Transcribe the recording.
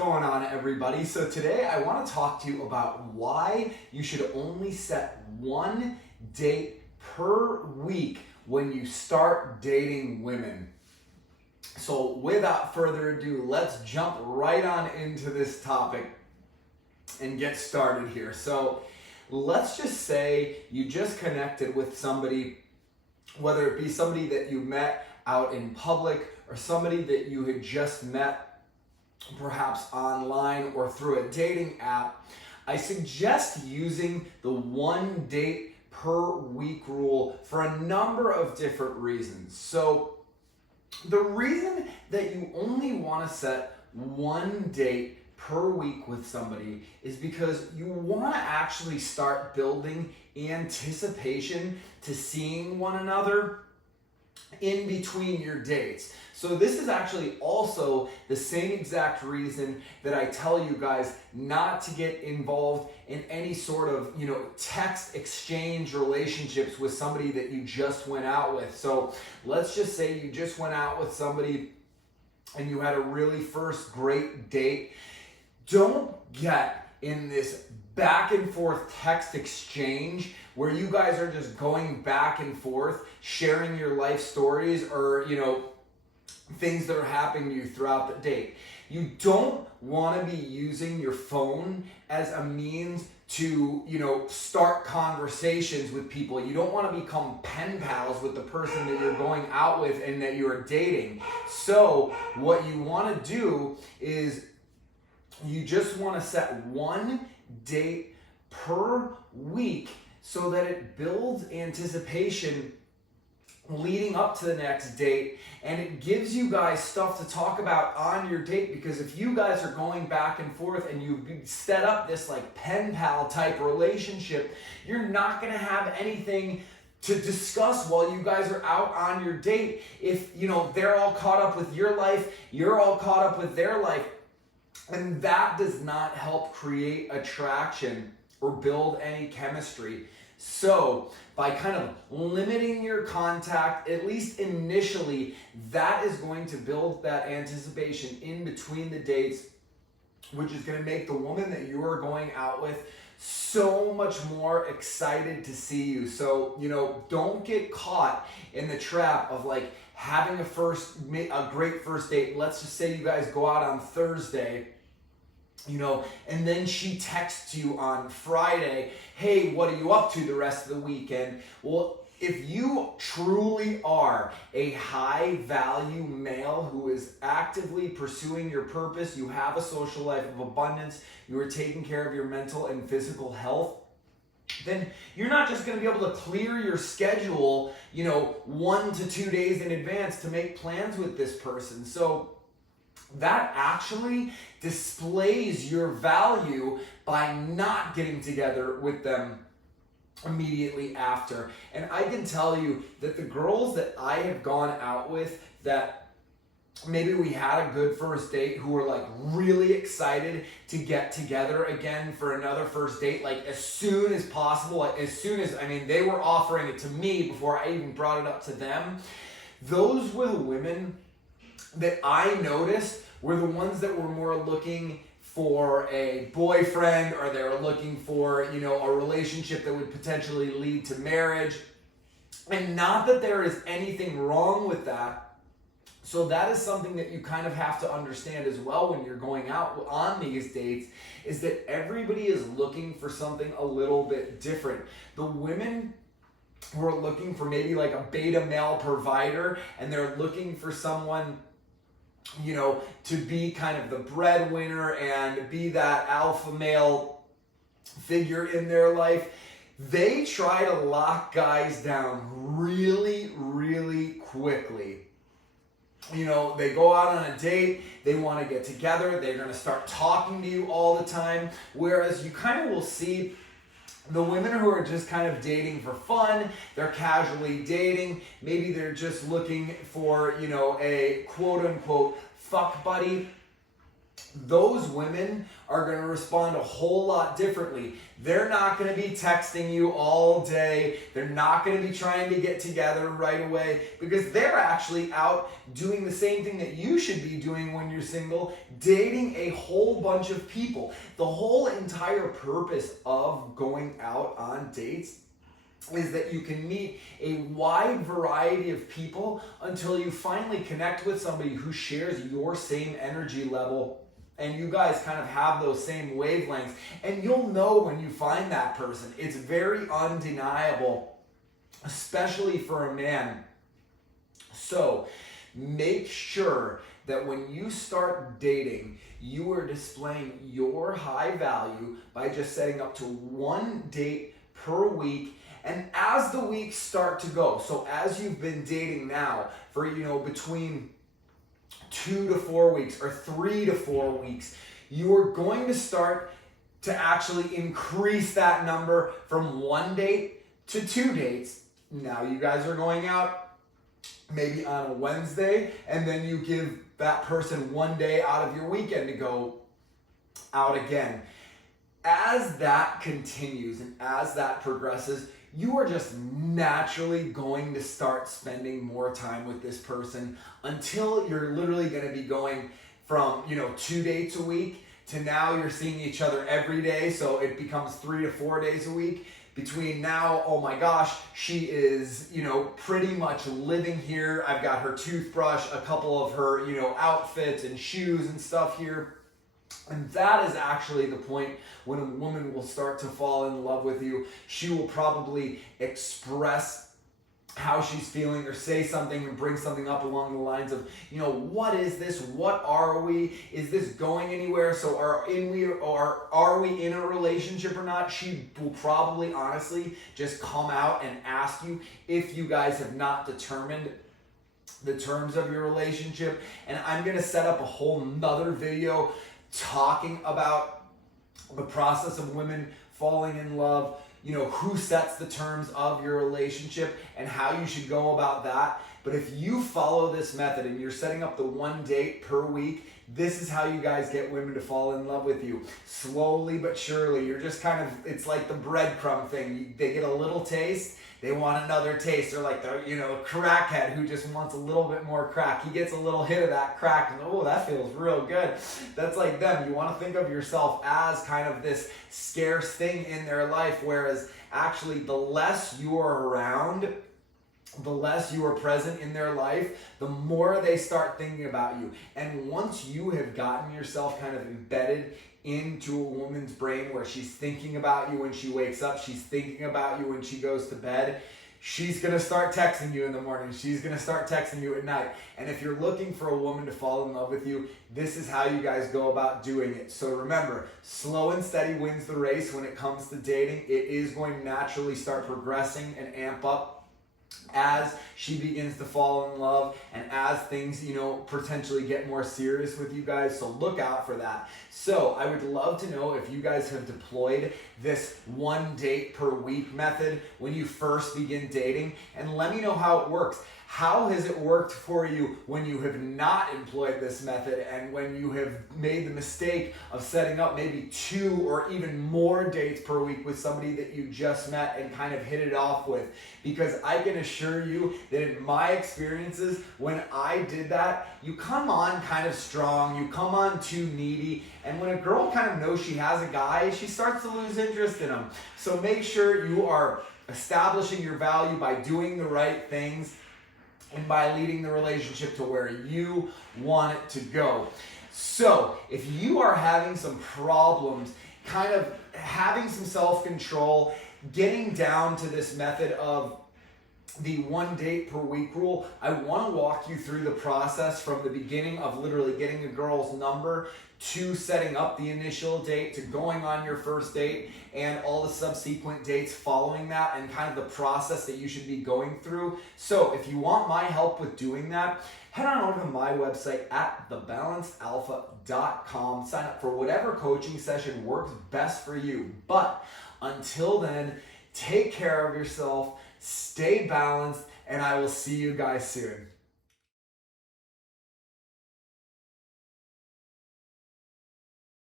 going on, everybody? So today I want to talk to you about why you should only set one date per week when you start dating women. So without further ado, let's jump right on into this topic and get started here. So let's just say you just connected with somebody, whether it be somebody that you met out in public or somebody that you had just met perhaps online or through a dating app. I suggest using the one date per week rule for a number of different reasons. So the reason that you only want to set one date per week with somebody is because you want to actually start building anticipation to seeing one another in between your dates. So this is actually also the same exact reason that I tell you guys not to get involved in any sort of, text exchange relationships with somebody that you just went out with. So let's just say you just went out with somebody and you had a really first great date. Don't get in this back and forth text exchange where you guys are just going back and forth, sharing your life stories or, things that are happening to you throughout the date. You don't want to be using your phone as a means to, start conversations with people. You don't want to become pen pals with the person that you're going out with and that you're dating. So what you want to do is you just want to set one date per week so that it builds anticipation leading up to the next date, and it gives you guys stuff to talk about on your date, because if you guys are going back and forth and you set up this like pen pal type relationship, you're not going to have anything to discuss while you guys are out on your date. If they're all caught up with your life, you're all caught up with their life, and that does not help create attraction or build any chemistry. So by kind of limiting your contact, at least initially, that is going to build that anticipation in between the dates, which is going to make the woman that you are going out with so much more excited to see you. So, don't get caught in the trap of like having a great first date. Let's just say you guys go out on Thursday, and then she texts you on Friday, hey, what are you up to the rest of the weekend? Well, if you truly are a high value male who is actively pursuing your purpose, you have a social life of abundance, you are taking care of your mental and physical health, then you're not just going to be able to clear your schedule, 1 to 2 days in advance to make plans with this person. So that actually displays your value by not getting together with them immediately after. And I can tell you that the girls that I have gone out with that maybe we had a good first date, who were like really excited to get together again for another first date, like as soon as possible, they were offering it to me before I even brought it up to them. Those were the women that I noticed were the ones that were more looking for a boyfriend, or they were looking for, a relationship that would potentially lead to marriage. And not that there is anything wrong with that. So that is something that you kind of have to understand as well when you're going out on these dates, is that everybody is looking for something a little bit different. The women who are looking for maybe like a beta male provider, and they're looking for someone to be kind of the breadwinner and be that alpha male figure in their life, they try to lock guys down really, really quickly. They go out on a date, they want to get together, they're going to start talking to you all the time, whereas you kind of will see the women who are just kind of dating for fun, they're casually dating, maybe they're just looking for, a quote unquote fuck buddy. those women are going to respond a whole lot differently. They're not going to be texting you all day. They're not going to be trying to get together right away, because they're actually out doing the same thing that you should be doing when you're single, dating a whole bunch of people. The whole entire purpose of going out on dates is that you can meet a wide variety of people until you finally connect with somebody who shares your same energy level, and you guys kind of have those same wavelengths. And you'll know when you find that person. It's very undeniable, especially for a man. So make sure that when you start dating, you are displaying your high value by just setting up to one date per week. And as the weeks start to go, so as you've been dating now for, between 2 to 4 weeks or 3 to 4 weeks, you are going to start to actually increase that number from 1 date to 2 dates. Now you guys are going out maybe on a Wednesday, and then you give that person 1 day out of your weekend to go out again. As that continues and as that progresses, you are just naturally going to start spending more time with this person until you're literally going to be going from, 2 dates a week to now you're seeing each other every day. So it becomes 3 to 4 days a week. Between now, oh my gosh, she is, pretty much living here. I've got her toothbrush, a couple of her, outfits and shoes and stuff here. And that is actually the point when a woman will start to fall in love with you. She will probably express how she's feeling or say something and bring something up along the lines of, what is this? What are we? Is this going anywhere? So are we in a relationship or not? She will probably honestly just come out and ask you if you guys have not determined the terms of your relationship. And I'm going to set up a whole nother video talking about the process of women falling in love, who sets the terms of your relationship and how you should go about that. But if you follow this method and you're setting up the 1 date per week, this is how you guys get women to fall in love with you. Slowly but surely. You're just it's like the breadcrumb thing. They get a little taste, they want another taste. They're like the, crackhead who just wants a little bit more crack. He gets a little hit of that crack and, oh, that feels real good. That's like them. You want to think of yourself as kind of this scarce thing in their life, whereas actually the less you are around, the less you are present in their life, the more they start thinking about you. And once you have gotten yourself kind of embedded into a woman's brain where she's thinking about you when she wakes up, she's thinking about you when she goes to bed, she's going to start texting you in the morning, she's going to start texting you at night. And if you're looking for a woman to fall in love with you, this is how you guys go about doing it. So remember, slow and steady wins the race when it comes to dating. It is going to naturally start progressing and amp up as she begins to fall in love and as things, potentially get more serious with you guys. So look out for that. So I would love to know if you guys have deployed this 1 date per week method when you first begin dating, and let me know how it works. How has it worked for you when you have not employed this method and when you have made the mistake of setting up maybe 2 or even more dates per week with somebody that you just met and kind of hit it off with? Because I can assure you that in my experiences, when I did that, you come on kind of strong, you come on too needy, and when a girl kind of knows she has a guy, she starts to lose interest in him. So make sure you are establishing your value by doing the right things and by leading the relationship to where you want it to go. So if you are having some problems, kind of having some self-control, getting down to this method of the 1 date per week rule, I want to walk you through the process from the beginning of literally getting a girl's number to setting up the initial date to going on your first date and all the subsequent dates following that, and kind of the process that you should be going through. So if you want my help with doing that, head on over to my website at thebalancedalpha.com. Sign up for whatever coaching session works best for you. But until then, take care of yourself, stay balanced, and I will see you guys soon.